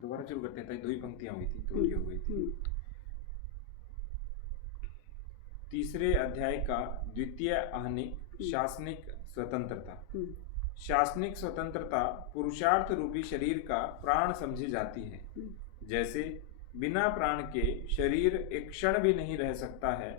दोबारा शुरू करते हैं, 2 ही पंक्तियां हुई थी, त्रुटि हो गई थी। तीसरे अध्याय का द्वितीय आहनिक शासनिक स्वतंत्रता। शासनिक स्वतंत्रता पुरुषार्थ रूपी शरीर का प्राण समझी जाती है। जैसे बिना प्राण के शरीर एक क्षण भी नहीं रह सकता है,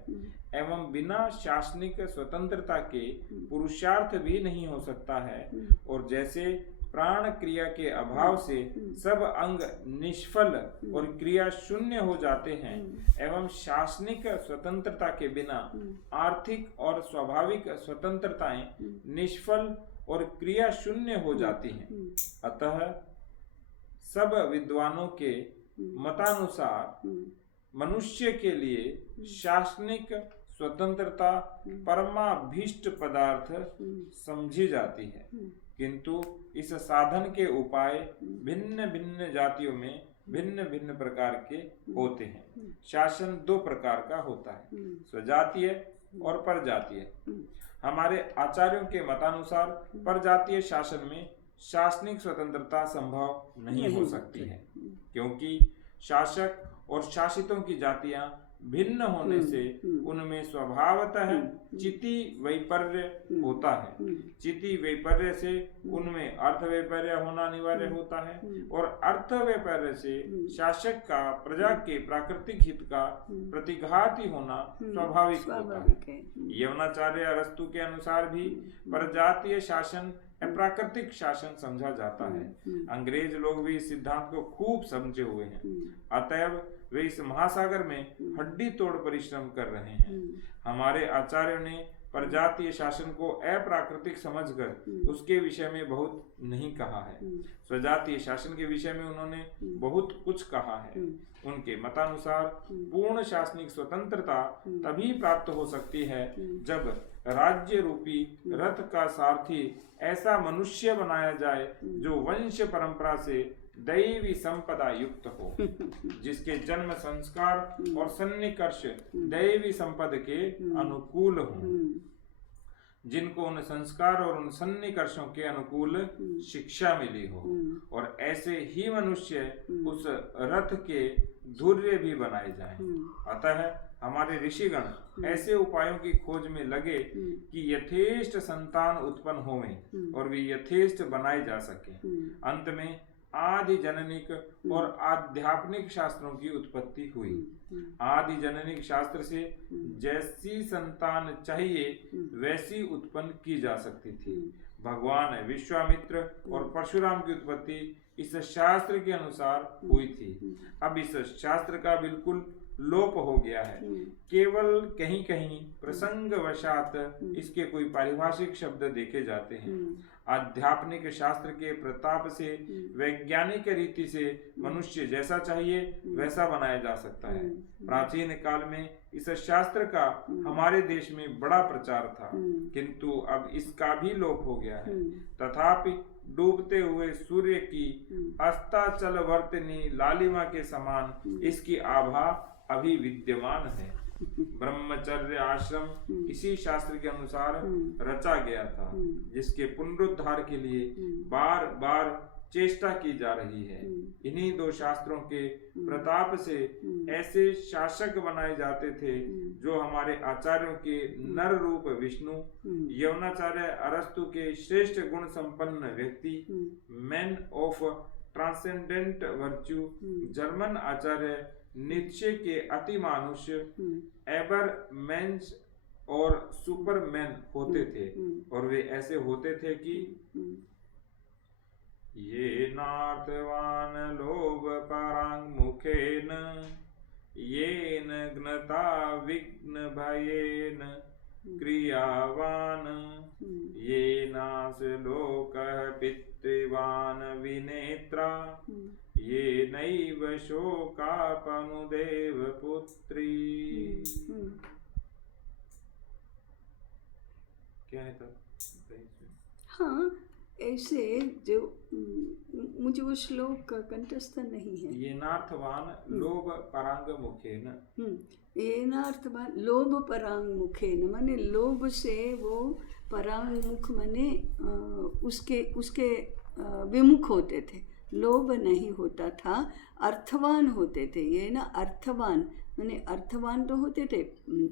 एवं बिना शासनिक स्वतंत्रता के पुरुषार्थ भी नहीं हो सकता है। और जैसे प्राण क्रिया के अभाव से सब अंग निष्फल और क्रिया शून्य हो जाते हैं, एवं शासनिक स्वतंत्रता के बिना आर्थिक और स्वाभाविक स्वतंत्रताएं निष्फल और क्रिया शून्य हो जाती हैं। अतः सब विद्वानों के मतानुसार मनुष्य के लिए शासनिक स्वतंत्रता परमाभीष्ट पदार्थ समझी जाती है, किंतु इस साधन के उपाय भिन्न भिन्न जातियों में भिन्न भिन्न प्रकार के होते हैं। शासन 2 प्रकार का होता है, स्वजातीय और परजातीय। हमारे आचार्यों के मतानुसार परजातीय शासन में शासनिक स्वतंत्रता संभव नहीं हो सकती है, क्योंकि शासक और शासितों की जातियां भिन्न होने से उनमें स्वभावतः चिति वैपर्य होता है। चिति वैपर्य से उनमें अर्थ वैपर्य होना अनिवार्य होता है, और अर्थ वैपर्य से शासक का प्रजा के प्राकृतिक हित का प्रतिघाती होना स्वाभाविक होता है। यवनाचार्य अरस्तु के अनुसार भी परजातीय शासन अप्राकृतिक शासन समझा जाता है। अंग्रेज लोग भी इस सिद्धांत को खूब समझे हुए हैं, अतएव वे इस महासागर में हड्डी तोड़ परिश्रम कर रहे हैं। हमारे आचार्यों ने परजातीय शासन को अप्राकृतिक समझकर उसके विषय में बहुत नहीं कहा है। स्वजातीय शासन के विषय में उन्होंने बहुत कुछ कहा है। उनके मतानुसार पूर्ण शासनिक स्वतंत्रता तभी प्राप्त हो सकती है जब राज्य रूपी रथ का सारथी ऐसा मनुष्य बनाया जाए जो वंश परंपरा से दैवी संपदा युक्त हो, जिसके जन्म संस्कार और सन्निकर्ष दैवी संपद के अनुकूल हो, जिनको उन संस्कार और उन सन्निकर्षों के अनुकूल शिक्षा मिली हो, और ऐसे ही मनुष्य उस रथ के धुर्य भी बनाए जाएं। अतः हमारे ऋषिगण ऐसे उपायों की खोज में लगे कि यथेष्ट संतान उत्पन्न होवें और वे यथेष्ट बनाए जा सके। अंत में आदि जननिक और आध्यात्मिक शास्त्रों की उत्पत्ति हुई। आदि जननिक शास्त्र से जैसी संतान चाहिए वैसी उत्पन्न की जा सकती थी। भगवान विश्वामित्र और परशुराम की उत्पत्ति इस शास्त्र के अनुसार हुई थी। अब इस शास्त्र का बिल्कुल लोप हो गया है। केवल कहीं कहीं प्रसंगवशात इसके कोई पारिभाषिक शब्द देखे जाते हैं। आध्यात्मिक शास्त्र के प्रताप से वैज्ञानिक रीति से मनुष्य जैसा चाहिए वैसा बनाया जा सकता है। प्राचीन काल में इस शास्त्र का हमारे देश में बड़ा प्रचार था, किंतु अब इसका भी लोप हो गया है। तथापि डूबते हुए सूर्य की अस्ताचलवर्तिनी लालिमा के समान इसकी आभा अभी विद्यमान है। ब्रह्मचर्य आश्रम इसी शास्त्र के अनुसार रचा गया था, जिसके पुनरुद्धार के लिए बार बार चेष्टा की जा रही है। इन्हीं 2 शास्त्रों के प्रताप से ऐसे शासक बनाए जाते थे जो हमारे आचार्यों के नर रूप विष्णु, यवनाचार्य अरस्तु के श्रेष्ठ गुण संपन्न व्यक्ति, man of transcendent virtue, German Acharya Nietzsche के अति मानुष एबरमेंस और सुपरमैन होते थे। और वे ऐसे होते थे कि ये नार्थवान लोभ परांग मुखेन येन ज्ञता विघ्न भयेन क्रियावान ये नास लोकः पितृवान विनेत्रा ये नैव शोकापनुदेव पुत्री। क्या है तब? हाँ, ऐसे जो मुझे वो श्लोक कंठस्थ नहीं है। ये नार्थवान लोभ परांग मुखेन। ये नार्थवान लोभ परांग मुखेन माने लोभ से वो परांग मुख माने उसके विमुख होते थे। लोभ नहीं होता था, अर्थवान होते थे। ये ना अर्थवान, माने अर्थवान तो होते थे,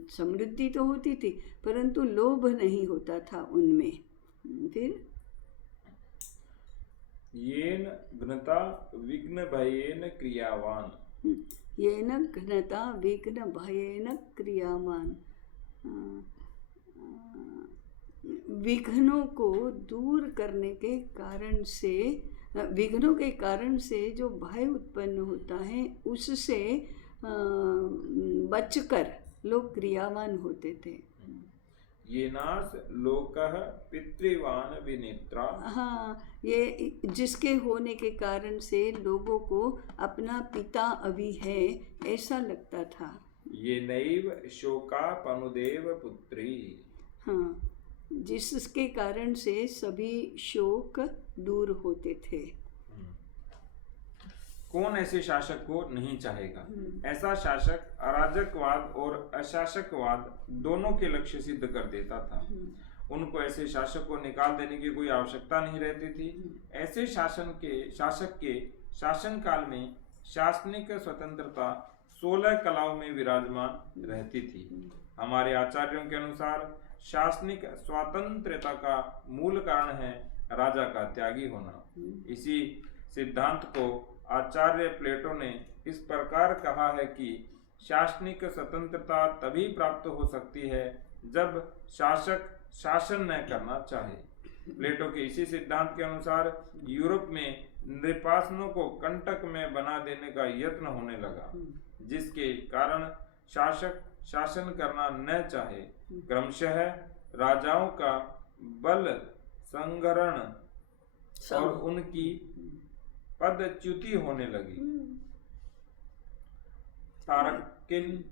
समृद्धि तो होती थी, परंतु लोभ नहीं होता था उनमें। फिर येन घ्नता विघ्न भयेन क्रियावान। येन घ्नता विघ्न भयेन क्रियावान। विघ्नों को दूर करने के कारण से, विघ्नों के कारण से जो भय उत्पन्न होता है उससे बचकर लोग क्रियावान होते थे। येनास लोकः पितृवान विनेत्रा। हाँ, ये जिसके होने के कारण से लोगों को अपना पिता अभी है ऐसा लगता था। ये नैव शोकापनुदेव पुत्री। हाँ, जिसके कारण से सभी शोक दूर होते थे। कौन ऐसे शासक को नहीं चाहेगा? ऐसा शासक अराजकवाद और अशासकवाद दोनों के लक्ष्य सिद्ध कर देता था। उनको ऐसे शासक को निकाल देने की कोई आवश्यकता नहीं रहती थी। ऐसे शासक के शासन काल में शासनिक स्वतंत्रता 16 कलाओं में विराजमान रहती थी। हमारे आचार्यों के अनुसार शासनिक स्वतंत्रता का मूल कारण है राजा का त्यागी होना। इसी सिद्धांत को आचार्य प्लेटो ने इस प्रकार कहा है कि शासनिक स्वतंत्रता तभी प्राप्त हो सकती है जब शासक शासन न करना चाहे। प्लेटो के इसी सिद्धांत के अनुसार यूरोप में नृपासनों को कंटक में बना देने का यत्न होने लगा, जिसके कारण शासक शासन करना न चाहे। क्रमशः राजाओं का बल संग्रहण और उनकी पदच्युति होने लगी। तारकिन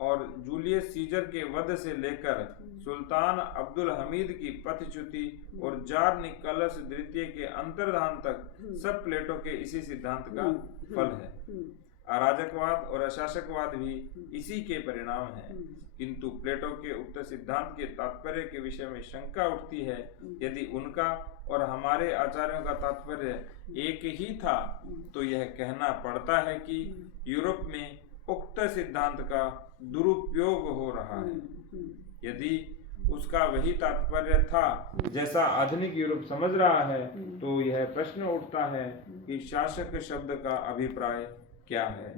और जूलियस सीजर के वध से लेकर सुल्तान अब्दुल हमीद की पदच्युति और जार निकोलस द्वितीय के अंतर्धान तक सब प्लेटो के इसी सिद्धांत का फल है। अराजकवाद और अशासकवाद भी इसी के परिणाम हैं। किंतु प्लेटो के उक्त सिद्धांत के तात्पर्य के विषय में शंका उठती है। यदि उनका और हमारे आचार्यों का तात्पर्य एक ही था तो यह कहना पड़ता है कि यूरोप में उक्त सिद्धांत का दुरुपयोग हो रहा है। यदि उसका वही तात्पर्य था जैसा आधुनिक यूरोप समझ रहा है, तो यह प्रश्न उठता है कि शासक शब्द का अभिप्राय क्या है।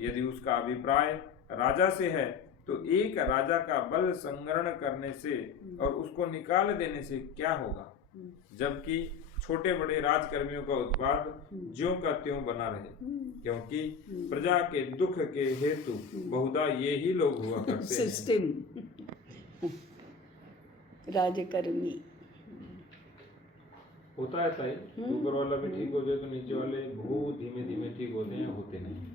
यदि उसका अभिप्राय राजा से है तो एक राजा का बल संग्रहण करने से और उसको निकाल देने से क्या होगा, जबकि छोटे बड़े राजकर्मियों का उत्पाद ज्यों का त्यों बना रहे, क्योंकि प्रजा के दुख के हेतु बहुधा ये ही लोग हुआ करते हैं। सिस्टम राजकर्मी होता है ताई, ऊपर वाला भी ठीक हो जाए तो नीचे वाले बहुत धीमे धीमे ठीक होते हैं, होते नहीं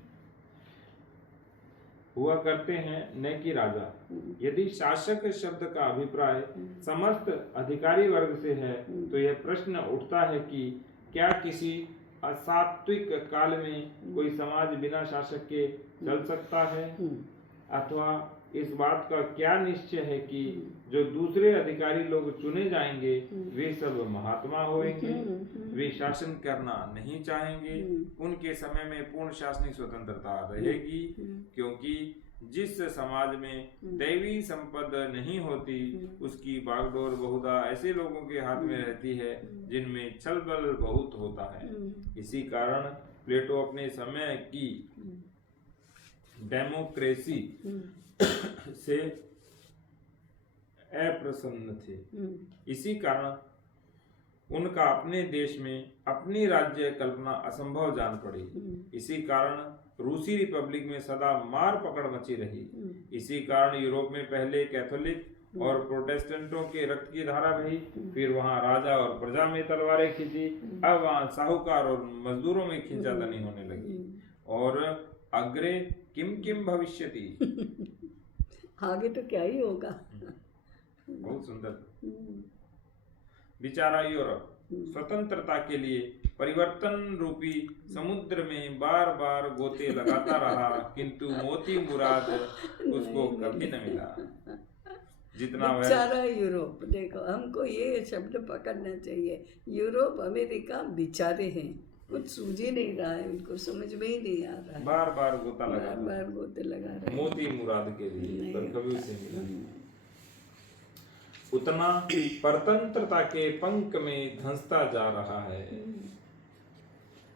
हुआ करते हैं, न कि राजा। यदि शासक शब्द का अभिप्राय समस्त अधिकारी वर्ग से है तो यह प्रश्न उठता है कि क्या किसी असात्विक काल में कोई समाज बिना शासक के चल सकता है, अथवा इस बात का क्या निश्चय है कि जो दूसरे अधिकारी लोग चुने जाएंगे वे सब महात्मा होंगे, वे शासन करना नहीं चाहेंगे। उनके समय में पूर्ण शासनिक स्वतंत्रता रहेगी, क्योंकि जिस समाज में दैवी संपद नहीं होती उसकी बागडोर बहुधा ऐसे लोगों के हाथ में रहती है जिनमें छल बल बहुत होता है। इसी कारण प्लेटो अपने समय की डेमोक्रेसी से अप्रसन्न थे। इसी कारण उनका अपने देश में अपनी राज्य कल्पना असंभव जान पड़ी। इसी कारण रूसी रिपब्लिक में सदा मार पकड़ मची रही। इसी कारण यूरोप में पहले कैथोलिक और प्रोटेस्टेंटों के रक्त की धारा बही, फिर वहां राजा और प्रजा में तलवारें खींची, अब वहां साहूकार और मजदूरों में खींचातानी होने लगी। और अग्रे किम किम भविष्यति, आगे तो क्या ही होगा। बहुत सुंदर। बेचारा यूरोप स्वतंत्रता के लिए परिवर्तन रूपी समुद्र में बार बार गोते लगाता रहा, किंतु मोती मुराद उसको कभी न मिला। जितना बेचारा यूरोप, देखो हमको ये शब्द पकड़ना चाहिए। यूरोप अमेरिका बेचारे हैं, कुछ सूझ ही नहीं रहा है, उनको समझ में ही नहीं आ रहा है, बार बार गोता लगा बार बार गोते लगा रहे हैं। मोती मुराद के लिए, नहीं पर कभी होता। उसे मिला नहीं। उतना परतंत्रता के पंख में धंसता जा रहा है,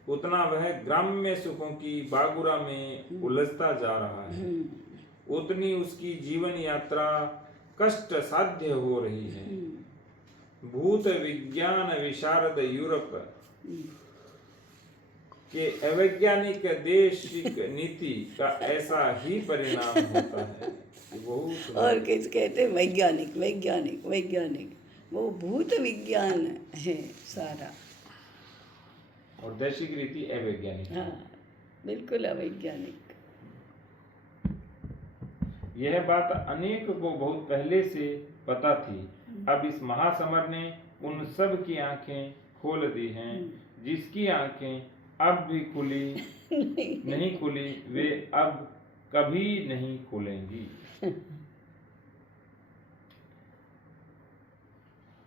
उतना वह ग्राम्य सुखों की बागुरा में उलझता जा रहा है, उतनी उसकी जीवन यात्रा कष्ट साध्य हो रही है। भूत विज्ञान विशारद यूरोप के अवैज्ञानिक देशिक नीति का ऐसा ही परिणाम होता है। बहुत और किस कहते हैं वैज्ञानिक वैज्ञानिक वैज्ञानिक, वो भूत विज्ञान है सारा। और दैशिक रीति अवैज्ञानिक। हाँ, बिल्कुल अवैज्ञानिक। यह बात अनेक को बहुत पहले से पता थी। अब इस महासमर ने उन सब की आंखें खोल दी हैं जिसकी आंखें अब भी खुली नहीं खुली, वे अब कभी नहीं खुलेंगी।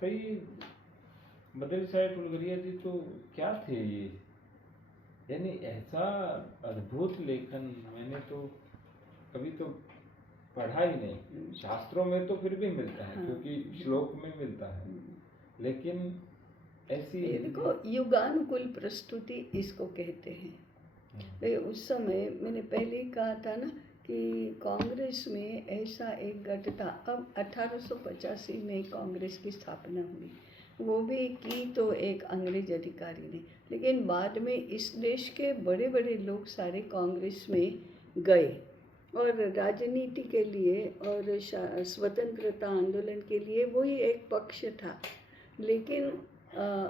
कई बदल साहब टुलगरिया जी तो क्या थे ये, यानी ऐसा अद्भुत लेखन मैंने तो कभी तो पढ़ा ही नहीं। शास्त्रों में तो फिर भी मिलता है, क्योंकि श्लोक में मिलता है, लेकिन ऐसी देखो युगानुकूल प्रस्तुति इसको कहते हैं। उस समय मैंने पहले ही कहा था ना कि कांग्रेस में ऐसा एक गठ था। अब 1885 में कांग्रेस की स्थापना हुई, वो भी की तो एक अंग्रेज अधिकारी ने, लेकिन बाद में इस देश के बड़े बड़े लोग सारे कांग्रेस में गए और राजनीति के लिए और स्वतंत्रता आंदोलन के लिए वही एक पक्ष था। लेकिन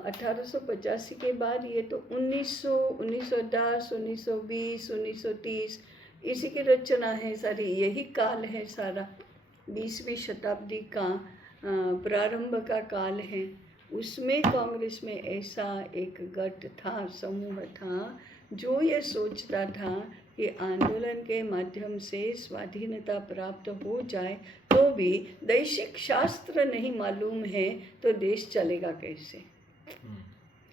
1885 के बाद ये तो 1900, 1910, 1920, 1930 इसी की रचना है सारी, यही काल है सारा, 20वीं शताब्दी का प्रारंभ का काल है। उसमें कांग्रेस में ऐसा एक गठ था, समूह था, जो ये सोचता था कि आंदोलन के माध्यम से स्वाधीनता प्राप्त हो जाए तो भी दैशिक शास्त्र नहीं मालूम है तो देश चलेगा कैसे।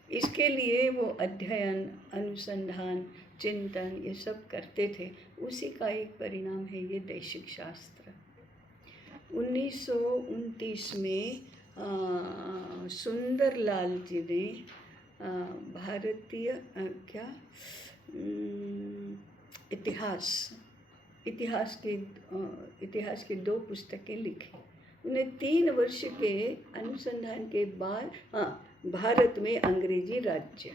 इसके लिए वो अध्ययन, अनुसंधान, चिंतन ये सब करते थे। उसी का एक परिणाम है ये दैशिक शास्त्र। 1929 में सुंदरलाल जी ने भारतीय इतिहास की 2 पुस्तकें लिखी। उन्हें 3 वर्ष के अनुसंधान के बाद भारत में अंग्रेजी राज्य,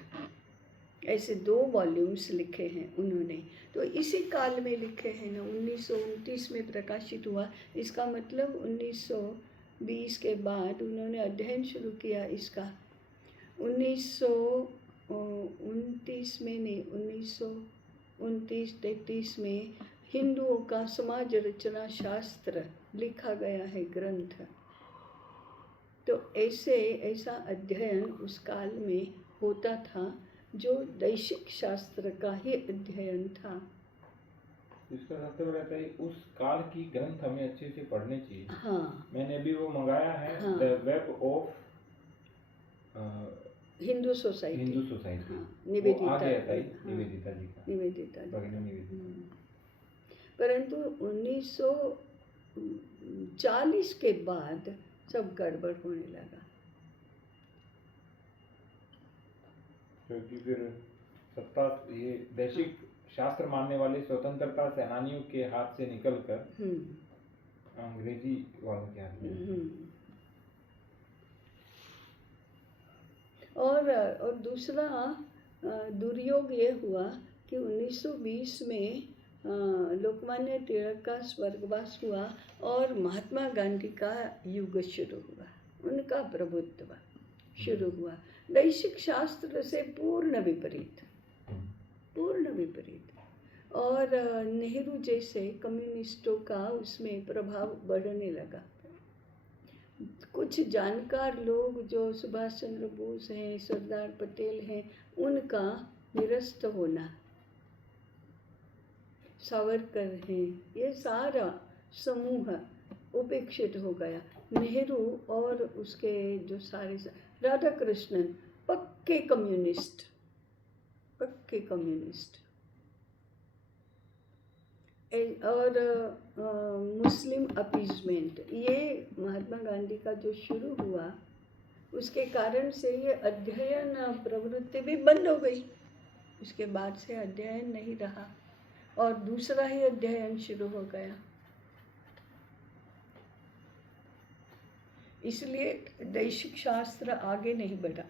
ऐसे 2 वॉल्यूम्स लिखे हैं उन्होंने। तो इसी काल में लिखे हैं ना, 1929 में प्रकाशित हुआ। इसका मतलब 1920 के बाद उन्होंने अध्ययन शुरू किया इसका। 1929 में नहीं, 1929-33 में हिंदुओं का समाज रचना शास्त्र लिखा गया है ग्रंथ। तो ऐसा अध्ययन उस काल में होता था जो दैशिक शास्त्र का ही अध्ययन था। इसका मतलब रहता है उस काल की ग्रंथ हमें अच्छे से पढ़ने चाहिए। हाँ, मैंने अभी वो मंगाया है, हाँ। The web of Hindu society. हाँ, निवेदिता, आ गया था, हाँ, निवेदिता जी का, निवेदिता जी भगिनी का। निवेदिता। परंतु 1940 के बाद सब गड़बड़ होने लगा, क्योंकि फिर सत्ता ये दैशिक शास्त्र मानने वाले स्वतंत्रता सेनानियों के हाथ से निकलकर अंग्रेजी वालों के हाथ में। और दूसरा दुर्योग ये हुआ कि 1920 में लोकमान्य तिलक का स्वर्गवास हुआ और महात्मा गांधी का युग शुरू हुआ, उनका प्रभुत्व शुरू हुआ। दैशिक शास्त्र से पूर्ण विपरीत। और नेहरू जैसे कम्युनिस्टों का उसमें प्रभाव बढ़ने लगा। कुछ जानकार लोग जो सुभाष चंद्र बोस हैं, सरदार पटेल हैं, उनका निरस्त होना, सावरकर हैं, ये सारा समूह उपेक्षित हो गया। नेहरू और उसके जो सारे राधा कृष्णन पक्के कम्युनिस्ट, पक्के कम्युनिस्ट। और मुस्लिम अपीजमेंट, ये महात्मा गांधी का जो शुरू हुआ उसके कारण से ये अध्ययन प्रवृत्ति भी बंद हो गई। उसके बाद से अध्ययन नहीं रहा और दूसरा ही अध्ययन शुरू हो गया। इसलिए दैशिक शास्त्र आगे नहीं बढ़ा।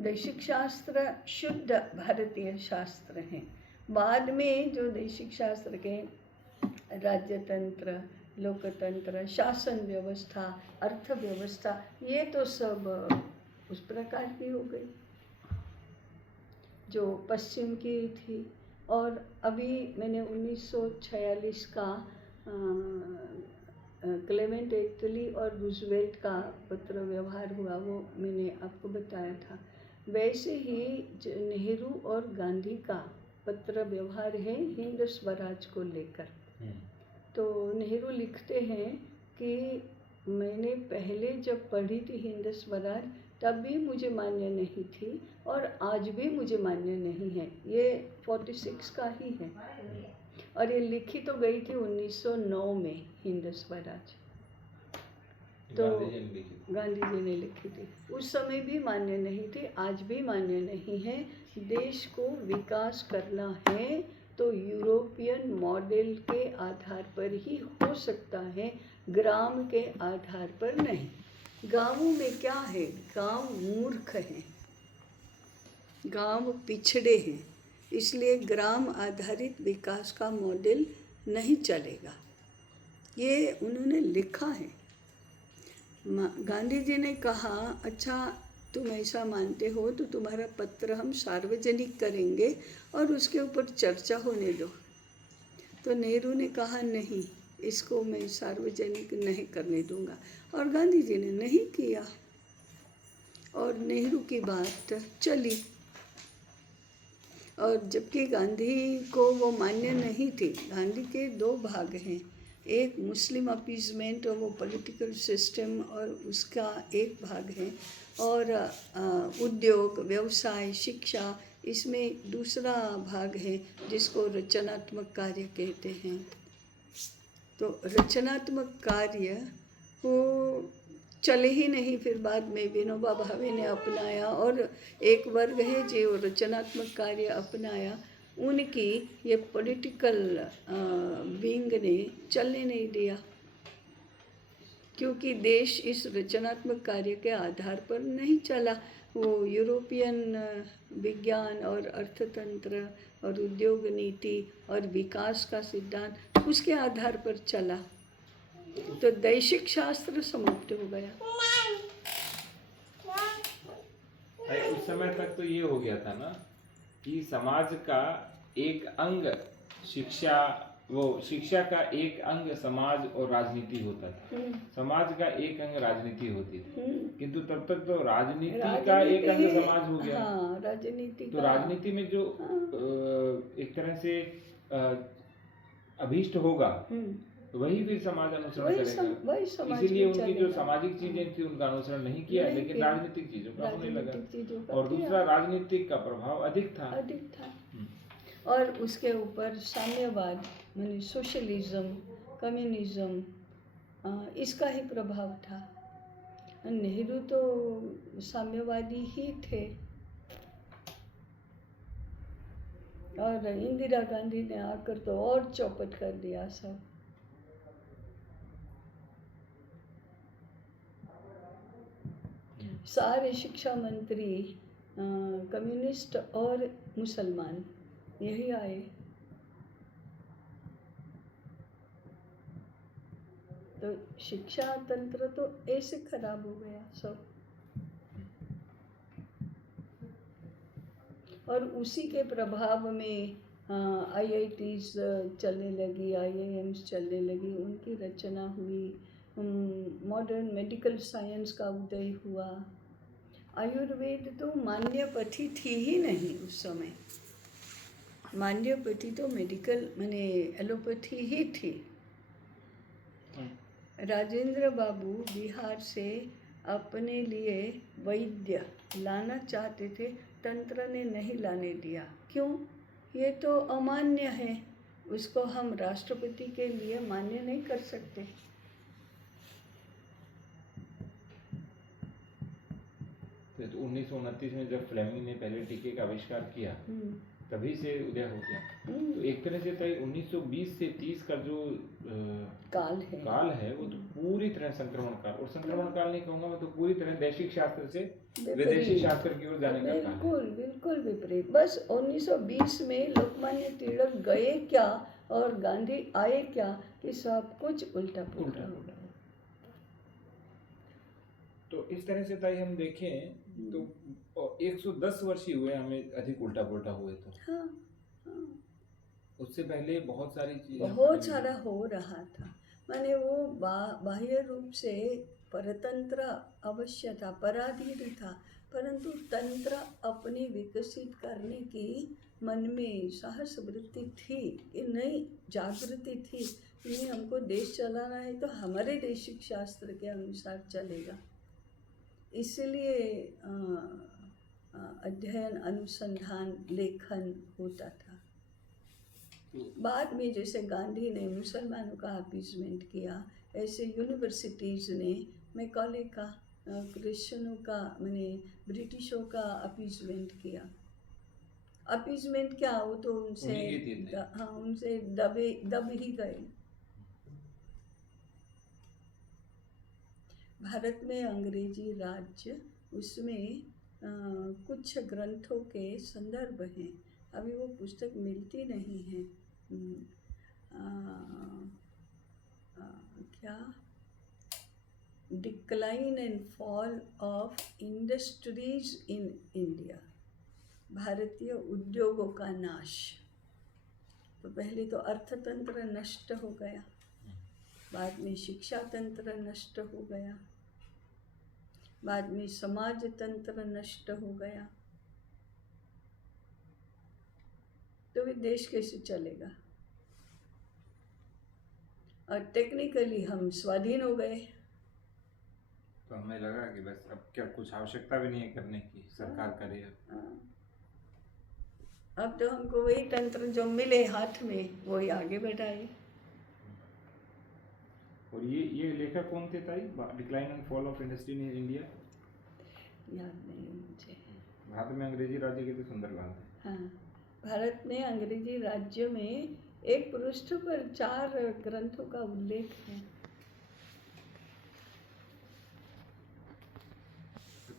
दैशिक शास्त्र शुद्ध भारतीय शास्त्र हैं। बाद में जो दैशिक शास्त्र के राज्यतंत्र, लोकतंत्र, शासन व्यवस्था, अर्थव्यवस्था, ये तो सब उस प्रकार की हो गई जो पश्चिम की थी। और अभी मैंने 1946 का क्लेमेंट एटली और रूजवेल्ट का पत्र व्यवहार हुआ, वो मैंने आपको बताया था। वैसे ही नेहरू और गांधी का पत्र व्यवहार है हिंद स्वराज को लेकर। तो नेहरू लिखते हैं कि मैंने पहले जब पढ़ी थी हिंद स्वराज तब भी मुझे मान्य नहीं थी और आज भी मुझे मान्य नहीं है। ये 46 का ही है और ये लिखी तो गई थी 1909 में हिंद स्वराज, तो गांधी जी ने लिखी थी। उस समय भी मान्य नहीं थी, आज भी मान्य नहीं है। देश को विकास करना है तो यूरोपियन मॉडल के आधार पर ही हो सकता है, ग्राम के आधार पर नहीं। गांवों में क्या है, गांव मूर्ख हैं, गांव पिछड़े हैं, इसलिए ग्राम आधारित विकास का मॉडल नहीं चलेगा। ये उन्होंने लिखा है। गांधी जी ने कहा, अच्छा तुम ऐसा मानते हो तो तुम्हारा पत्र हम सार्वजनिक करेंगे और उसके ऊपर चर्चा होने दो। तो नेहरू ने कहा नहीं, इसको मैं सार्वजनिक नहीं करने दूंगा, और गांधी जी ने नहीं किया और नेहरू की बात चली। और जबकि गांधी को वो मान्य नहीं थी। गांधी के दो भाग हैं, एक मुस्लिम अपीजमेंट और वो पॉलिटिकल सिस्टम और उसका एक भाग है, और उद्योग, व्यवसाय, शिक्षा, इसमें दूसरा भाग है जिसको रचनात्मक कार्य कहते हैं। तो रचनात्मक कार्य वो चले ही नहीं। फिर बाद में विनोबा भावे ने अपनाया और एक वर्ग है जो रचनात्मक कार्य अपनाया, उनकी ये पॉलिटिकल विंग ने चलने नहीं दिया, क्योंकि देश इस रचनात्मक कार्य के आधार पर नहीं चला। वो यूरोपियन विज्ञान और अर्थतंत्र और उद्योग नीति और विकास का सिद्धांत, उसके आधार पर चला। तो दैशिक शास्त्र समाप्त हो गया। उस समय तक तो ये हो गया था ना कि समाज का एक अंग शिक्षा, वो शिक्षा का एक अंग समाज और राजनीति होता था। समाज का एक अंग राजनीति होती थी, किंतु तब तक तो राजनीति का एक अंग समाज हो गया। हाँ, राजनीति तो राजनीति में जो एक तरह से अभीष्ट होगा वही फिर समाज अनुसरण करेगा। इसीलिए उनकी जो सामाजिक चीजें थी उनका अनुसरण नहीं किया, लेकिन राजनीतिक चीजों का होने लगा। और दूसरा, राजनीतिक का प्रभाव अधिक था। और उसके ऊपर साम्यवाद माने सोशलिज्म, कम्युनिज्म, इसका ही प्रभाव था। नेहरू तो साम्यवादी ही थे और इंदिरा गांधी ने आकर तो और चौपट कर दिया सब। सारे शिक्षा मंत्री कम्युनिस्ट और मुसलमान यही आए। तो शिक्षा तंत्र तो ऐसे खराब हो गया सब। और उसी के प्रभाव में IITs चलने लगी, IIMs चलने लगी, उनकी रचना हुई, मॉडर्न मेडिकल साइंस का उदय हुआ। आयुर्वेद तो मान्य पथी थी ही नहीं उस समय। मान्य पथी तो मेडिकल माने एलोपैथी ही थी। राजेंद्र बाबू बिहार से अपने लिए वैद्य लाना चाहते थे, तंत्र ने नहीं लाने दिया। क्यों? ये तो अमान्य है, उसको हम राष्ट्रपति के लिए मान्य नहीं कर सकते। तो 1929 में जब फ्लेमिंग ने पहले टीके का आविष्कार किया तभी से उदय हो गया। तो एक तरह से तो 1920 से 30 का जो काल है वो तो पूरी तरह संक्रमण काल, और संक्रमण काल नहीं कहूँगा मैं, तो पूरी तरह दैशिक शास्त्र से विदेशी शास्त्र की ओर जाने का काल है। बिल्कुल बिल्कुल विपरीत। बस 1920 में लोकमान्य तिलक गए क्या और गांधी आए क्या कि सब कुछ उल्टा पुल्टा हो गया। तो इस तरह से ताई हम देखें तो 110 वर्ष ही हुए हमें अधिक उल्टा पुल्टा हुए। तो हाँ, हाँ। उससे पहले बहुत सारी चीजें, बहुत सारा हो रहा था। माने वो बाह्य रूप से परतंत्र अवश्य था, पराधीन था, परंतु तंत्र अपनी विकसित करने की मन में साहस वृत्ति थी कि नहीं, जागृति थी कि हमको देश चलाना है तो हमारे देशिक शास्त्र के अनुसार चलेगा। इसलिए अध्ययन, अनुसंधान, लेखन होता था। बाद में जैसे गांधी ने मुसलमानों का अपीजमेंट किया, ऐसे यूनिवर्सिटीज़ ने मैकॉले का, क्रिश्चियनों का, मैंने ब्रिटिशों का अपीजमेंट किया। अपीजमेंट क्या, वो तो उनसे उनसे दब ही गए। भारत में अंग्रेजी राज्य, उसमें कुछ ग्रंथों के संदर्भ हैं। अभी वो पुस्तक मिलती नहीं है। क्या, decline and fall of industries in India, भारतीय उद्योगों का नाश। तो पहले तो अर्थतंत्र नष्ट हो गया, बाद में शिक्षा तंत्र नष्ट हो गया, बाद में समाज तंत्र नष्ट हो गया। तो वे देश कैसे चलेगा? और टेक्निकली हम स्वाधीन हो गए। तो हमें लगा कि बस अब क्या, कुछ आवश्यकता भी नहीं है करने की, सरकार करे। अब तो हमको वही तंत्र जो मिले हाथ में वही आगे बढ़ाए। और ये लेखक कौन थे ताई? Decline and fall of industry in India, याद नहीं मुझे। भारत में अंग्रेजी राज्य के तो सुंदरलाल थे। हाँ, भारत में अंग्रेजी राज्य में एक पृष्ठ पर 4 ग्रंथों का उल्लेख है।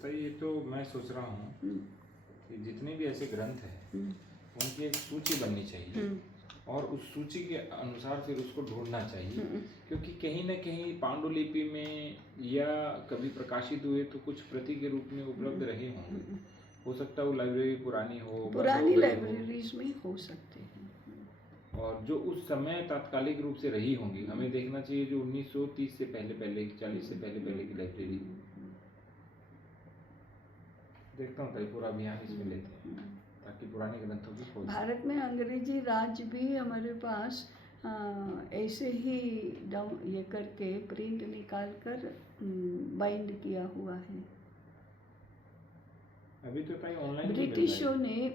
तो ये तो मैं सोच रहा हूँ कि जितने भी ऐसे ग्रंथ हैं उनकी एक सूची बननी चाहिए और उस सूची के अनुसार फिर उसको ढूंढना चाहिए, क्योंकि कहीं ना कहीं पांडुलिपि में या कभी प्रकाशित हुए तो कुछ प्रति के रूप में उपलब्ध रहे होंगे। हो सकता है वो लाइब्रेरी पुरानी हो, पुरानी लाइब्रेरीज में हो सकते हैं, और जो उस समय तात्कालिक रूप से रही होंगी। हमें देखना चाहिए जो 1930 से पहले 40 से पहले की लाइब्रेरी। देखता हूँ ताई, पूरा अभियान इसमें लेते हैं ताकि पुराने ग्रंथों की खोज। भारत में अंग्रेजी राज भी हमारे पास ऐसे ही ये करके प्रिंट निकाल कर बाइंड किया हुआ है। अभी तो ताई ऑनलाइन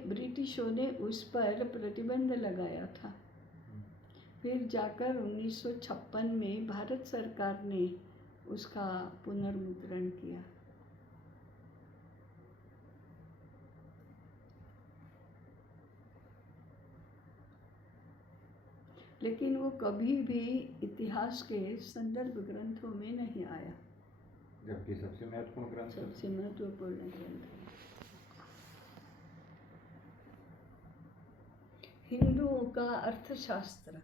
ब्रिटिशों ने उस पर प्रतिबंध लगाया था। फिर जाकर 1956 में भारत सरकार ने उसका पुनर्मुद्रण किया। लेकिन वो कभी भी इतिहास के संदर्भ ग्रंथों में नहीं आया, जबकि सबसे महत्वपूर्ण ग्रंथ है। हिंदुओं का अर्थशास्त्र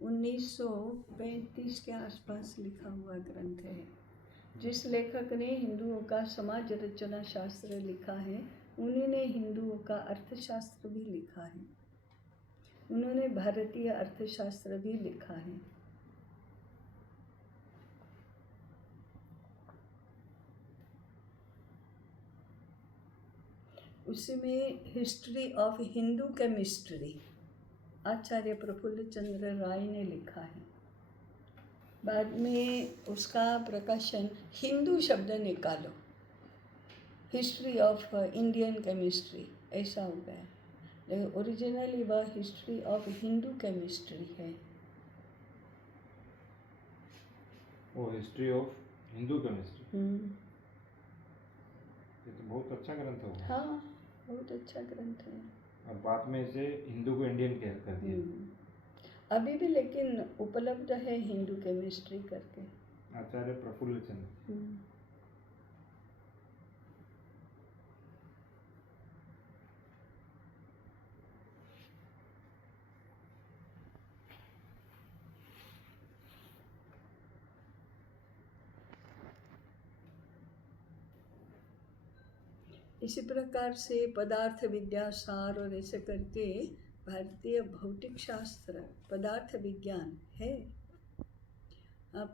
1935 के आसपास लिखा हुआ ग्रंथ है। जिस लेखक ने हिंदुओं का समाज रचना शास्त्र लिखा है, उन्होंने हिंदुओं का अर्थशास्त्र भी लिखा है। उन्होंने भारतीय अर्थशास्त्र भी लिखा है। उसमें हिस्ट्री ऑफ हिंदू केमिस्ट्री आचार्य प्रफुल्ल चंद्र राय ने लिखा है। बाद में उसका प्रकाशन हिंदू शब्द निकालो हिस्ट्री ऑफ इंडियन केमिस्ट्री ऐसा हो गया, लेकिन ओरिजिनली वह हिस्ट्री ऑफ हिंदू केमिस्ट्री है। वो हिस्ट्री ऑफ हिंदू केमिस्ट्री, ये तो बहुत अच्छा ग्रंथ होगा। हाँ, बहुत अच्छा ग्रंथ है। और बाद में इसे हिंदू को इंडियन कर दिया। अभी भी लेकिन उपलब्ध है हिंदू केमिस्ट्री करके। आचार्य प्रफुल्ल चंद्र। इसी प्रकार से पदार्थ विद्या सार और ऐसे करके भारतीय भौतिक शास्त्र पदार्थ विज्ञान है।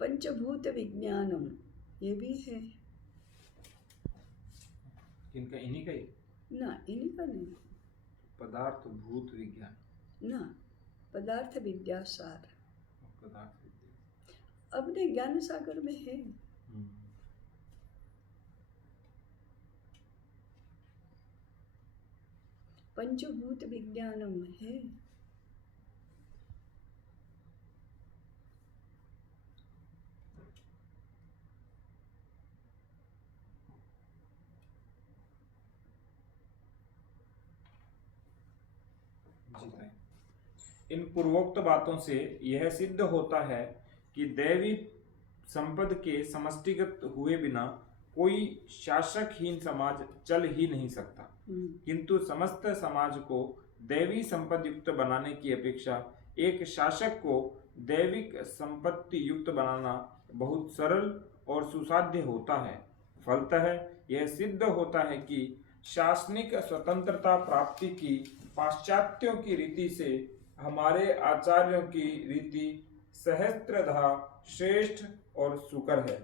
पंचभूत विज्ञानम ये भी है। इनका इन्हीं का ही? ना, इन्हीं का नहीं। पदार्थ भूत विज्ञान ना, पदार्थ विद्या सार पदार्थ विद्या अपने ज्ञान सागर में है। पंचभूत विज्ञानम है। इन पूर्वोक्त बातों से यह सिद्ध होता है कि दैवी संपद के समष्टिगत हुए बिना कोई शासकहीन समाज चल ही नहीं सकता, किंतु समस्त समाज को दैवी संपत्ति युक्त बनाने की अपेक्षा एक शासक को दैविक संपत्ति युक्त बनाना बहुत सरल और सुसाध्य होता है। फलतः यह सिद्ध होता है कि शासनिक स्वतंत्रता प्राप्ति की पाश्चात्यों की रीति से हमारे आचार्यों की रीति सहस्त्रधा श्रेष्ठ और सुकर है।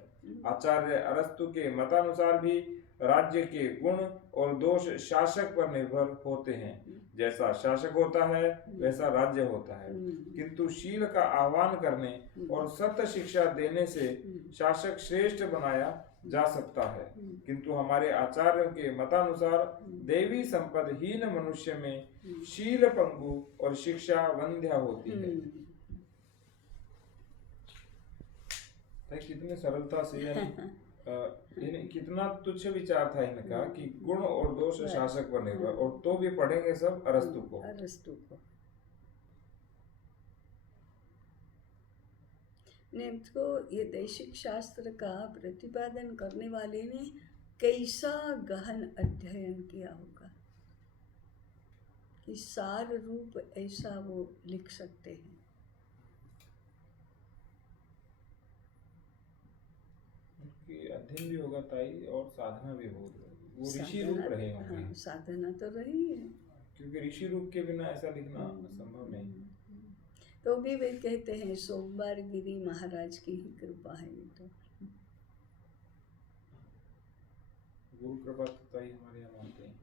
आचार्य अरस्तु के मतानुसार भी राज्य के गुण और दोष शासक पर निर्भर होते हैं। जैसा शासक होता है वैसा राज्य होता है, किंतु शील का आह्वान करने और सत्य शिक्षा देने से शासक श्रेष्ठ बनाया जा सकता है। किंतु हमारे आचार्यों के मतानुसार देवी संपदहीन मनुष्य में शील पंगु और शिक्षा वंध्या होती है। कितने सरलता से यानी कितना तुच्छ विचार था इनका कि गुण और दोष शासक पर निर्भर, और तो भी पढ़ेंगे सब अरस्तु को। तो ये दैशिक शास्त्र का प्रतिपादन करने वाले ने कैसा गहन अध्ययन किया होगा कि सार रूप ऐसा वो लिख सकते हैं। अध्ययन भी होगा ताई और साधना भी होगी, वो ऋषि रूप रहे होंगे। हाँ, साधना तो रही है, क्योंकि ऋषि रूप के बिना ऐसा लिखना संभव नहीं। तो भी वे कहते हैं सोमवार गिरी महाराज की ही कृपा है। ये तो गुरु कृपा तो ताई हमारे यहाँ मानते हैं।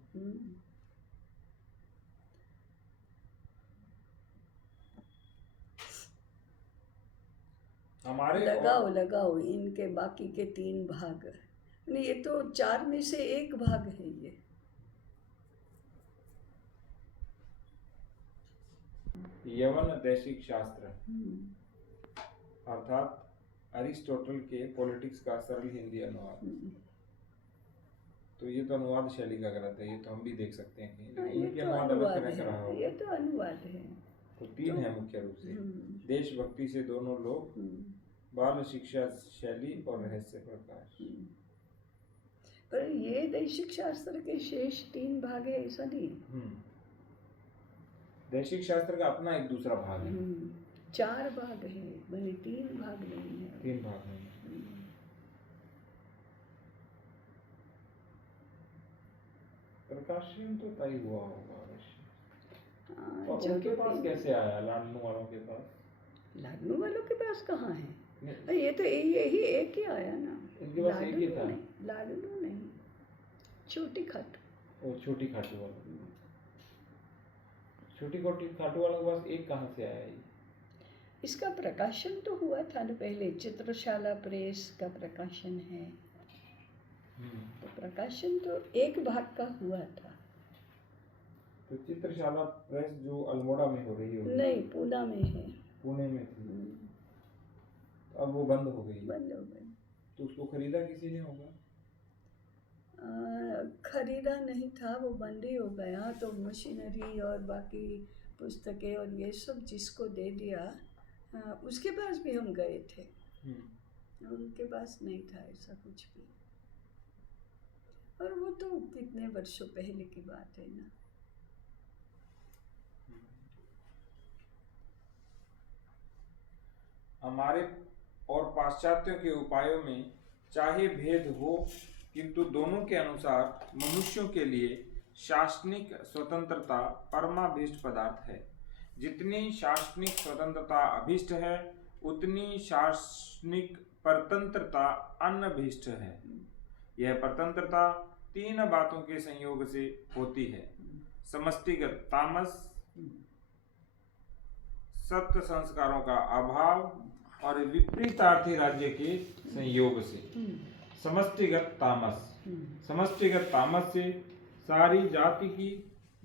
हमारे लगाओ इनके बाकी के 3 भाग, ये तो 4 में से 1 भाग है। ये यवन दैशिक शास्त्र अर्थात अरिस्टोटल के पॉलिटिक्स का सरल हिंदी अनुवाद। तो ये तो अनुवाद शैली का ग्रंथ है, ये तो हम भी देख सकते हैं कहीं। ये तो अनुवाद है, ये तो अनुवाद है। तो 3 है मुख्य रूप से, देशभक्ति से दोनों लोग, बाल शिक्षा शैली और रहस्य प्रकाश। पर ये दैशिक शास्त्र के शेष 3 भाग है ऐसा नहीं। दैशिक शास्त्र का अपना एक दूसरा भाग है। 4 भाग है, भले 3 भाग नहीं है। 3 भाग नहीं। प्रकाशन तो तय हुआ होगा अवश्य। और उनके पास कैसे आया, लाडनू वालों के पास? लाडनू वालों के पास कहाँ है? ये तो यही एक ही आया ना। इनके पास एक ही था। लाडनू नहीं, छोटी खाटू। वो छोटी खाटू वाला, छोटी खाटू वालों के पास एक कहाँ से आया ये? इसका प्रकाशन तो हुआ था ना पहले, चित्रशाला प्रेस का प्रकाशन है। तो प्रकाशन तो एक भाग का हुआ था। तो चित्रशाला प्रेस जो अल्मोड़ा में हो रही है, नहीं, पूना में है। पुणे में थी, अब वो बंद हो गई। बंद हो गई। तो उसको खरीदा किसी ने होगा? खरीदा नहीं था, वो बंद ही हो गया। तो मशीनरी और बाकी पुस्तकें और ये सब जिसको दे दिया, उसके पास भी हम गए थे, उनके पास नहीं था ऐसा कुछ भी। और वो तो कितने वर्षों पहले की बात है ना। हमारे और पाश्चात्यों के उपायों में चाहे भेद हो, किंतु दोनों के अनुसार मनुष्यों के लिए शासनिक स्वतंत्रता परमाभीष्ट पदार्थ है। जितनी शासनिक स्वतंत्रता अभीष्ट है, उतनी शासनिक परतंत्रता अनभीष्ट है। यह परतंत्रता तीन बातों के संयोग से होती है: समष्टिगत तामस, सत्य संस्कारों का अभाव और विपरीतार्थी राज्य के संयोग से। समष्टिगत तामस, समष्टिगत तामस से सारी जाति की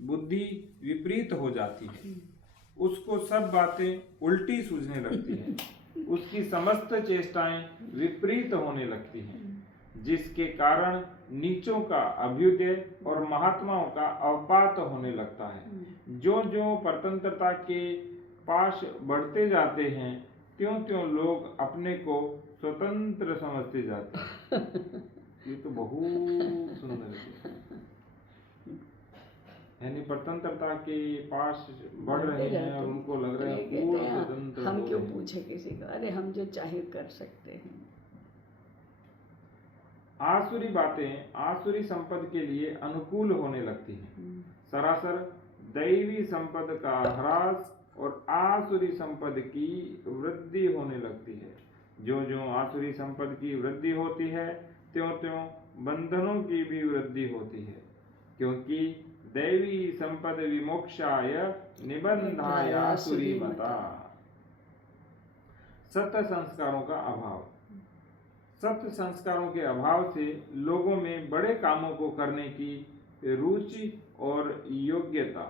बुद्धि विपरीत हो जाती है, उसको सब बातें उल्टी सूझने लगती हैं, उसकी समस्त चेष्टाएं विपरीत होने लगती हैं, जिसके कारण नीचों का अभ्युदय और महात्माओं का अवपात होने लगता है। जो जो परतंत्रता के पास बढ़ते जाते हैं, त्यों त्यों लोग अपने को स्वतंत्र समझते जाते हैं। ये तो बहुत सुंदर है। यानी परतंत्रता के पास बढ़ रहे हैं और उनको लग रहा है पूर्ण स्वतंत्र। हम क्यों पूछे किसी को? अरे हम जो चाहे कर सकते हैं। आसुरी बातें आसुरी संपद के लिए अनुकूल होने लगती हैं। सरासर दैवी संपद का ह्रास और आसुरी संपद की वृद्धि होने लगती है। जो जो आसुरी संपद की वृद्धि होती है, त्यों त्यों बंधनों की भी वृद्धि होती है, क्योंकि दैवी संपद विमोक्षाय निबंधाय आसुरी मता। सत्य संस्कारों का अभाव, सत्य संस्कारों के अभाव से लोगों में बड़े कामों को करने की रुचि और योग्यता,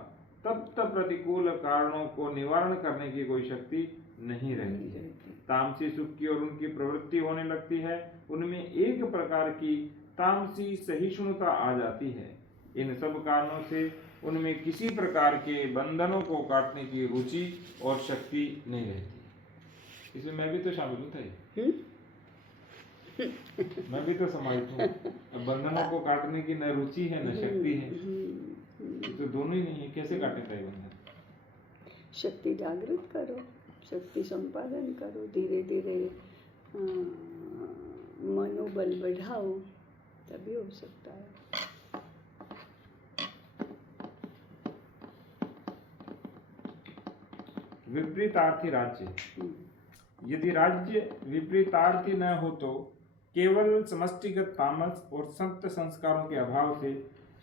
तप्त प्रतिकूल कारणों को निवारण करने की कोई शक्ति नहीं रहती है। तामसी सुख की और उनकी प्रवृत्ति होने लगती है। उनमें एक प्रकार की तामसी सहिष्णुता आ जाती है। इन सब कारणों से उनमें किसी प्रकार के बंधनों को काटने की रुचि और शक्ति नहीं रहती। इसमें मैं भी तो शामिल हूँ था। मैं भी तो समाहित हूँ। बंधनों को काटने की न रुचि है न शक्ति है, तो दोनों ही नहीं है। कैसे काटे थे बंधन? शक्ति जागृत करो, शक्ति संपादन करो, धीरे धीरे मनोबल बढ़ाओ, तभी हो सकता है। विपरीतार्थी राज्य, यदि राज्य विपरीतार्थी न हो तो केवल समष्टिगत तामस और सत्य संस्कारों के अभाव से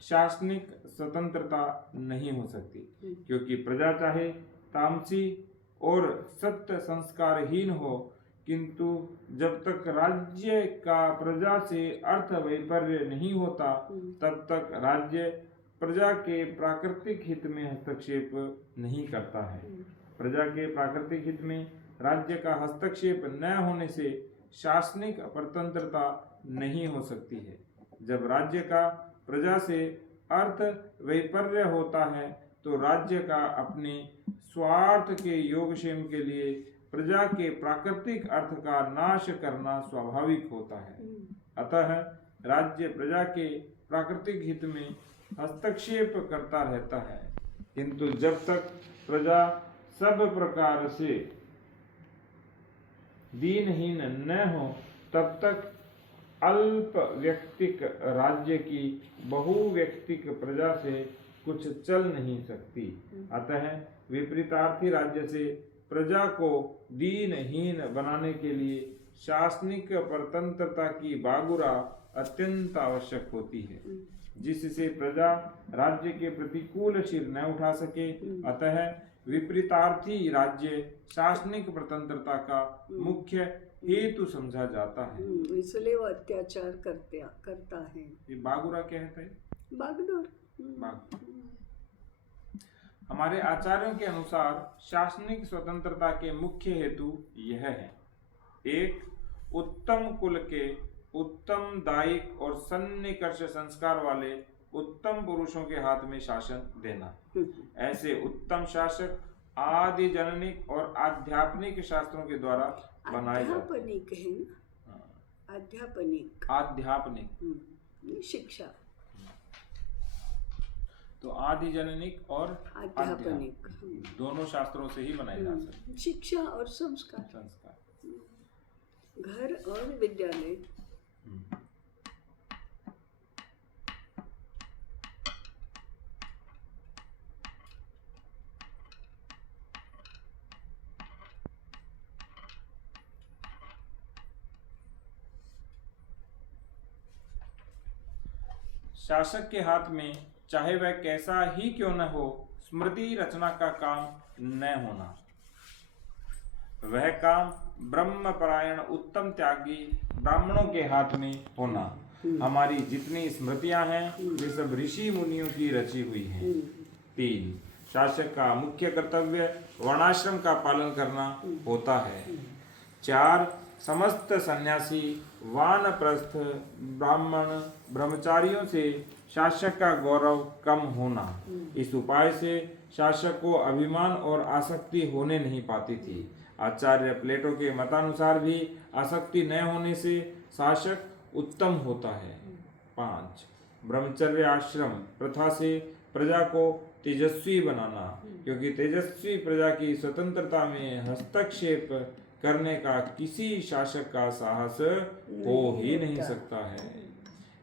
शासनिक स्वतंत्रता नहीं हो सकती, क्योंकि प्रजा चाहे तामसी और सत्य संस्कारहीन हो, किंतु जब तक राज्य का प्रजा से अर्थ वैपर्य नहीं होता, तब तक राज्य प्रजा के प्राकृतिक हित में हस्तक्षेप नहीं करता है। प्रजा के प्राकृतिक हित में राज्य का हस्तक्षेप न होने से शासनिक परतंत्रता नहीं हो सकती है। जब राज्य का प्रजा से अर्थ वैपर्य होता है, तो राज्य का अपने स्वार्थ के योगक्षेम के लिए प्रजा के प्राकृतिक अर्थ का नाश करना स्वाभाविक होता है। अतः राज्य प्रजा के प्राकृतिक हित में हस्तक्षेप करता रहता है, किंतु जब तक प्रजा सब प्रकार से दीनहीन न हो, तब तक अल्प व्यक्तिक राज्य की बहुव्यक्तिक प्रजा से कुछ चल नहीं सकती। अतः विपरीतार्थी राज्य से प्रजा को दीनहीन बनाने के लिए शासनिक परतंत्रता की बागुरा अत्यंत आवश्यक होती है, जिससे प्रजा राज्य के प्रतिकूल सिर न उठा सके। अतः विपरीतार्थी राज्य शासनिक परतंत्रता का मुख्य हेतु समझा जाता है। इसलिए वो अत्याचार करता है। ये बागुरा क्या है? बागडोर। हमारे आचार्यों के अनुसार शासनिक स्वतंत्रता के मुख्य हेतु यह है: एक, उत्तम कुल के उत्तम दायिक और सन्निकर्ष संस्कार वाले उत्तम पुरुषों के हाथ में शासन देना। ऐसे उत्तम शासक आदि जननिक और आध्यात्मिक शास्त्रों के द्वारा बनाए जाते हैं। आध्यात्मिक है ना, आध्यात्मिक शिक्षा। तो आदि जननिक और आध्यात्मिक दोनों शास्त्रों से ही बनाए जा सकते। शिक्षा और संस्कार, घर और विद्यालय। शासक के हाथ में चाहे वह कैसा ही क्यों न हो, स्मृति रचना का काम न होना। वह काम ब्रह्मपरायण उत्तम त्यागी ब्राह्मणों के हाथ में होना। हमारी जितनी स्मृतियां हैं वे सब ऋषि मुनियों की रची हुई हैं। 3, शासक का मुख्य कर्तव्य वर्णाश्रम का पालन करना होता है। 4, समस्त सन्यासी वानप्रस्थ ब्राह्मण ब्रह्मचारियों से शासक का गौरव कम होना। इस उपाय से शासक को अभिमान और आसक्ति होने नहीं पाती थी। आचार्य प्लेटो के मतानुसार भी आसक्ति न होने से शासक उत्तम होता है। 5, ब्रह्मचर्य आश्रम प्रथा से प्रजा को तेजस्वी बनाना, क्योंकि तेजस्वी प्रजा की स्वतंत्रता में हस्तक्षेप करने का किसी शासक का साहस हो ही नहीं सकता है।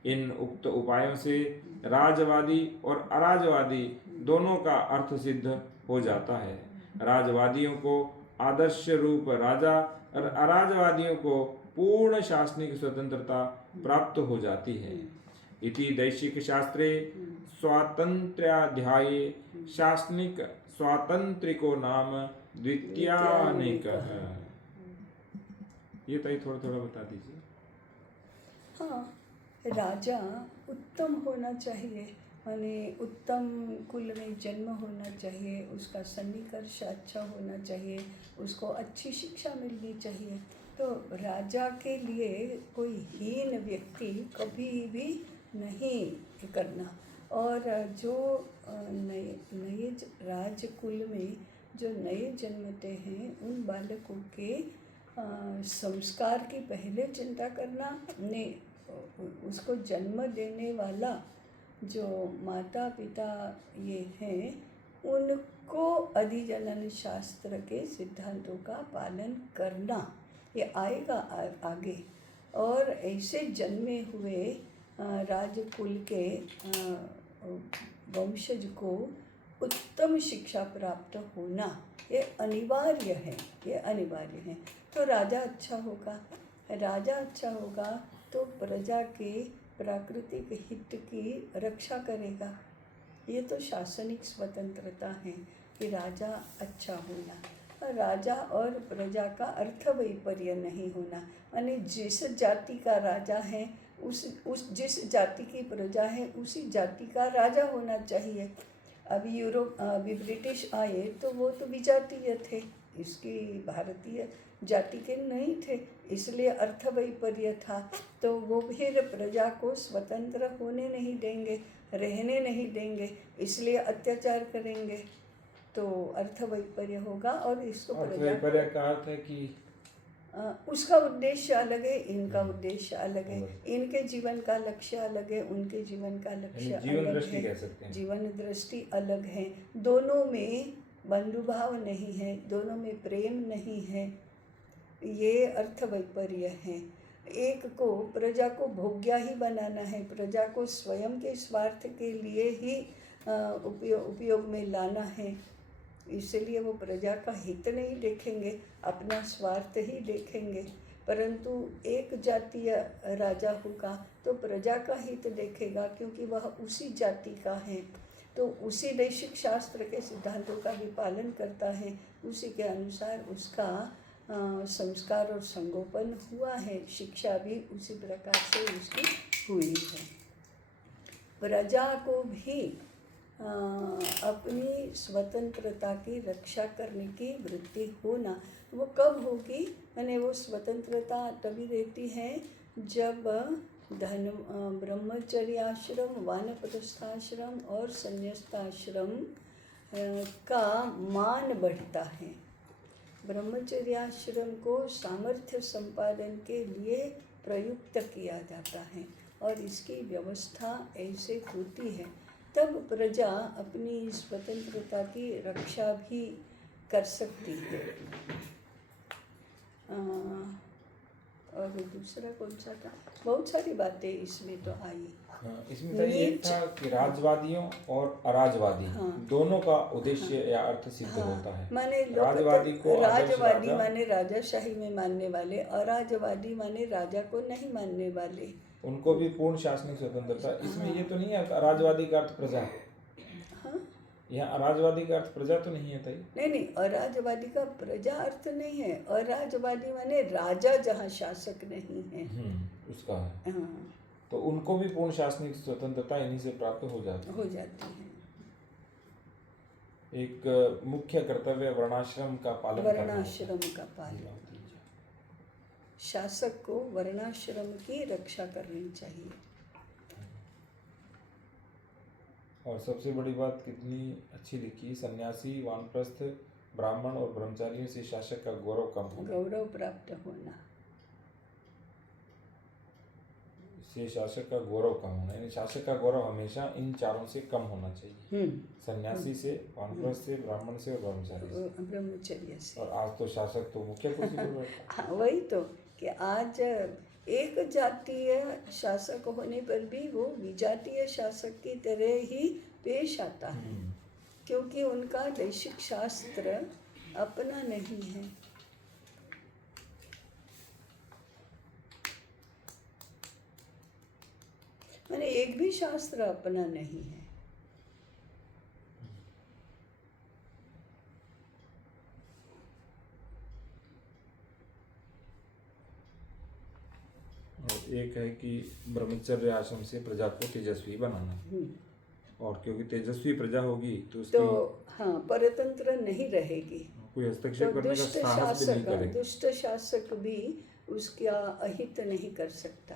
इन उक्त उपायों से राजवादी और अराजवादी दोनों का अर्थ सिद्ध हो जाता है। राजवादियों को आदर्श रूप राजा और अराजवादियों को पूर्ण शासनिक स्वतंत्रता प्राप्त हो जाती है। इति दैशिक शास्त्रे स्वातंत्र्याध्याये शासनिक स्वातंत्रिको नाम द्वितीयानेकः। ये तो थोड़ा थोड़ा बता दीजिए। हाँ, राजा उत्तम होना चाहिए, माने उत्तम कुल में जन्म होना चाहिए, उसका सन्निकर्ष अच्छा होना चाहिए, उसको अच्छी शिक्षा मिलनी चाहिए। तो राजा के लिए कोई हीन व्यक्ति कभी भी नहीं करना। और जो नए राजकुल में जो नए जन्मते हैं उन बालकों के संस्कार की पहले चिंता करना ने उसको जन्म देने वाला जो माता पिता ये हैं उनको अधिजनन शास्त्र के सिद्धांतों का पालन करना, ये आएगा आगे। और ऐसे जन्मे हुए राजकुल के वंशज को उत्तम शिक्षा प्राप्त होना ये अनिवार्य है, ये अनिवार्य है। तो राजा अच्छा होगा, राजा अच्छा होगा तो प्रजा के प्राकृतिक हित की रक्षा करेगा। ये तो शासनिक स्वतंत्रता है कि राजा अच्छा होना। राजा और प्रजा का अर्थ वैपर्य नहीं होना, यानी जिस जाति का राजा है उस जिस जाति की प्रजा है उसी जाति का राजा होना चाहिए। अभी ब्रिटिश आए तो वो तो विजातीय थे, इसकी भारतीय जाति के नहीं थे, इसलिए अर्थ वैपर्य था। तो वो फिर प्रजा को स्वतंत्र होने नहीं देंगे, रहने नहीं देंगे, इसलिए अत्याचार करेंगे, तो अर्थ वैपर्य होगा। और इसको वैपर्य का अर्थ है कि उसका उद्देश्य अलग है, इनका उद्देश्य अलग है, इनके जीवन का लक्ष्य अलग है, उनके जीवन का लक्ष्य अलग है, जीवन दृष्टि अलग है, दोनों में बंधुभाव नहीं है, दोनों में प्रेम नहीं है, ये अर्थ वैपर्य है। एक को प्रजा को भोग्या ही बनाना है, प्रजा को स्वयं के स्वार्थ के लिए ही उपयोग में लाना है, इसलिए वो प्रजा का हित नहीं देखेंगे, अपना स्वार्थ ही देखेंगे। परंतु एक जातीय राजा होगा तो प्रजा का हित देखेगा, क्योंकि वह उसी जाति का है, तो उसी दैशिक शास्त्र के सिद्धांतों का भी पालन करता है, उसी के अनुसार उसका संस्कार और संगोपन हुआ है, शिक्षा भी उसी प्रकार से उसकी हुई है। प्रजा को भी अपनी स्वतंत्रता की रक्षा करने की वृत्ति होना, वो कब होगी? यानी वो स्वतंत्रता तभी रहती है जब ब्रह्मचर्याश्रम, वानप्रस्थाश्रम और संन्यासाश्रम का मान बढ़ता है। ब्रह्मचर्याश्रम को सामर्थ्य संपादन के लिए प्रयुक्त किया जाता है और इसकी व्यवस्था ऐसे होती है, तब प्रजा अपनी स्वतंत्रता की रक्षा भी कर सकती है। और दूसरा कौन सा था? बहुत सारी बातें इसमें तो आई। इसमें तो ये था कि राजवादियों और अराजवादी दोनों का उद्देश्य या अर्थ सिद्ध होता है। माने राजवादी माने राजाशाही में मानने वाले, अराजवादी माने राजा को नहीं मानने वाले, उनको भी पूर्ण शासनिक स्वतंत्रता। इसमें ये तो नहीं है अराजवादी का अर्थ प्रजा। यहाँ अराजवादी का अर्थ प्रजा तो नहीं है ताई? नहीं, अराजवादी का प्रजा अर्थ नहीं है। अराजवादी माने राजा जहाँ शासक नहीं है, उसका है। तो उनको भी पूर्ण शासनिक स्वतंत्रता इन्हीं से प्राप्त हो जाती है। एक मुख्य कर्तव्य वर्णाश्रम का पालन शासक को वर्णाश्रम की रक्षा करनी चाहिए। और सबसे बड़ी बात कितनी अच्छी लिखी, सन्यासी, वानप्रस्थ, ब्राह्मण और ब्रह्मचारियों से शासक का गौरव प्राप्त होना, से शासक का गौरव कम होना, यानी शासक का गौरव हमेशा इन चारों से कम होना चाहिए। सन्यासी से, वानप्रस्थ से, ब्राह्मण से और ब्रह्मचारी से। और आज तो शासक तो मुख्य कुर्सी पर बैठा है। वही तो कि आज एक जातीय शासक होने पर भी वो विजातीय शासक की तरह ही पेश आता है, क्योंकि उनका दैशिक शास्त्र अपना नहीं है। मैंने एक भी शास्त्र अपना नहीं है। एक है कि ब्रह्मचर्य आश्रम से प्रजा को तेजस्वी बनाना, और क्योंकि तेजस्वी प्रजा होगी तो परतंत्र नहीं रहेगी, कोई हस्तक्षेप करने का साहस भी नहीं करेगा। दुष्ट शासक भी उसका अहित नहीं कर सकता।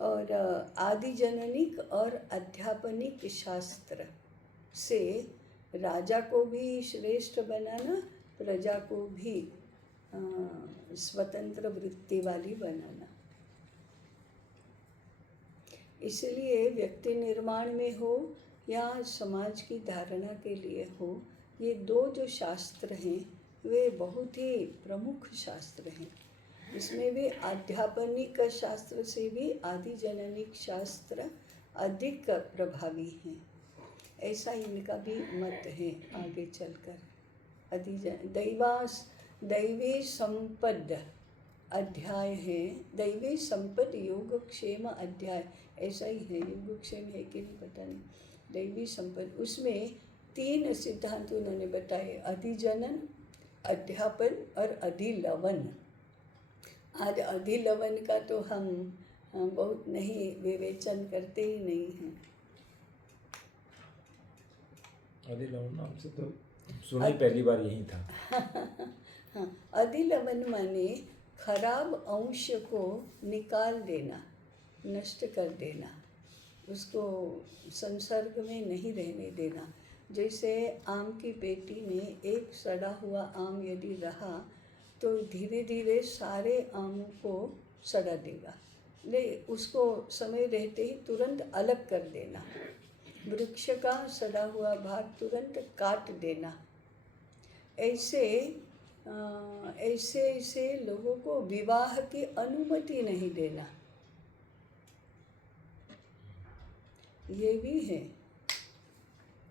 और आदि जननिक और अध्यापनिक शास्त्र से राजा को भी श्रेष्ठ बनाना, प्रजा को भी स्वतंत्र वृत्ति वाली बनाना। इसलिए व्यक्ति निर्माण में हो या समाज की धारणा के लिए हो, ये दो जो शास्त्र हैं वे बहुत ही प्रमुख शास्त्र हैं। इसमें भी आध्यापनिक शास्त्र से भी आदि जननिक शास्त्र अधिक प्रभावी हैं, ऐसा इनका भी मत है। आगे चलकर दैवी संपद अध्याय है, दैवी संपद योगक्षेम अध्याय, ऐसा ही है, योगक्षेम है कि नहीं पता नहीं। दैवी संपद, उसमें 3 सिद्धांत उन्होंने बताए, अधिजनन, अध्यापन और अधिलवन। आज अधिलवन का तो हम बहुत नहीं विवेचन करते ही नहीं हैं। अधिलवन नाम से तो सुना ही पहली बार यही था। हाँ, अधिलवन माने खराब अंश को निकाल देना, नष्ट कर देना, उसको संसर्ग में नहीं रहने देना। जैसे आम की पेटी में एक सड़ा हुआ आम यदि रहा तो धीरे धीरे सारे आमों को सड़ा देगा, उसको समय रहते ही तुरंत अलग कर देना। वृक्ष का सड़ा हुआ भाग तुरंत काट देना। ऐसे लोगों को विवाह की अनुमति नहीं देना, ये भी है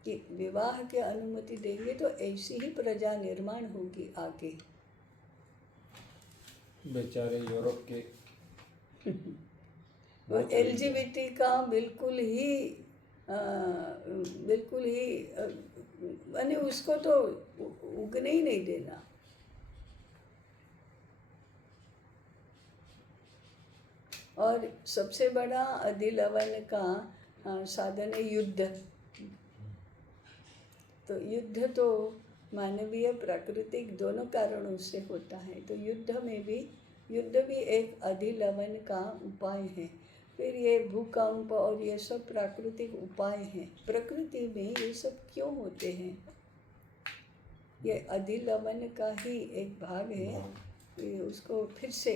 कि विवाह की अनुमति देंगे तो ऐसी ही प्रजा निर्माण होगी आगे। बेचारे यूरोप के वो LGBT का बिल्कुल ही बिल्कुल ही माने उसको तो उगने ही नहीं देना। और सबसे बड़ा अधिलवन का साधन है युद्ध। तो युद्ध तो मानवीय प्राकृतिक दोनों कारणों से होता है। तो युद्ध भी एक अधिलवन का उपाय है। फिर ये भूकंप और ये सब प्राकृतिक उपाय हैं। प्रकृति में ये सब क्यों होते हैं? ये अधिलवन का ही एक भाग है। ये उसको फिर से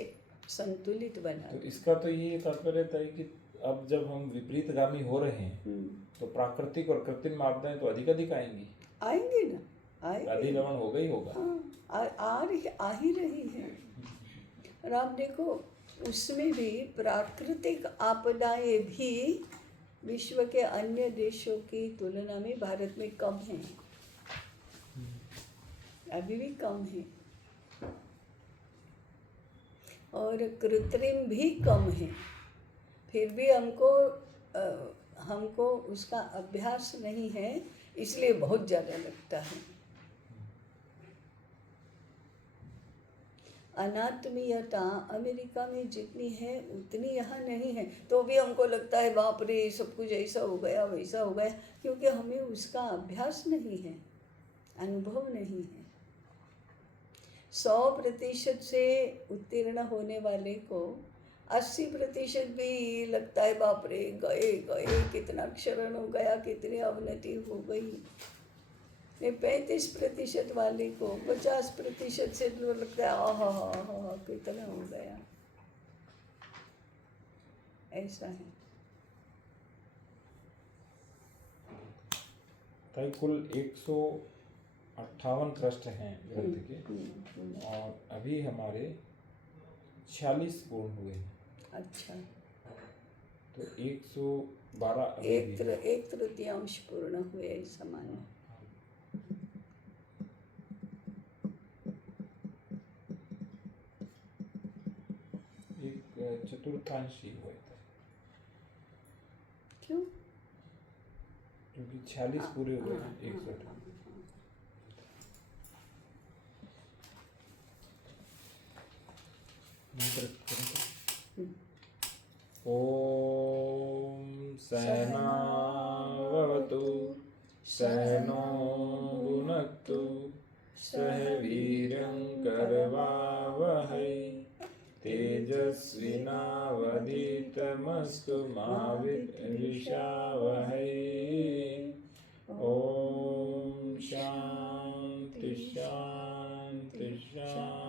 संतुलित बना। तो इसका तो ये तात्पर्य था कि अब जब हम विपरीतगामी हो रहे हैं तो प्राकृतिक और कृत्रिम आपदाएं तो अधिक आएंगी। आएंगे ना, आएंगे। अधिलवन होगा ही होगा। हाँ, आ ही रही है। और आप देखो उसमें भी प्राकृतिक आपदाएं भी विश्व के अन्य देशों की तुलना में भारत में कम हैं, अभी भी कम है। और कृत्रिम भी कम है। फिर भी हमको उसका अभ्यास नहीं है, इसलिए बहुत ज़्यादा लगता है। अनात्मीयता अमेरिका में जितनी है उतनी यहाँ नहीं है, तो भी हमको लगता है बाप रे सब कुछ ऐसा हो गया वैसा हो गया, क्योंकि हमें उसका अभ्यास नहीं है, अनुभव नहीं है। 100% से उत्तीर्ण होने वाले को 80% भी लगता है बाप रे गए कितना क्षरण हो गया, कितनी अवनति हो गई। 35% वाले को 50% से तो लगता है आहा कितना हो गया। ऐसा है। भाई कुल 158 पृष्ठ हैं ग्रंथ के और अभी हमारे 46 पूर्ण हुए हैं। अच्छा, तो 112 एक तृतीयांश पूर्ण हुए समान। एक चतुर्थांश ही हुआ था। क्यों? क्योंकि 46 पूरे हुए हैं 108। ओम सहनावतु सहनो भुनक्तु सह वीर्यं करवावहै तेजस्विनावधीतमस्तु मा विद्विषावहै। ओम शांति शांति शांति।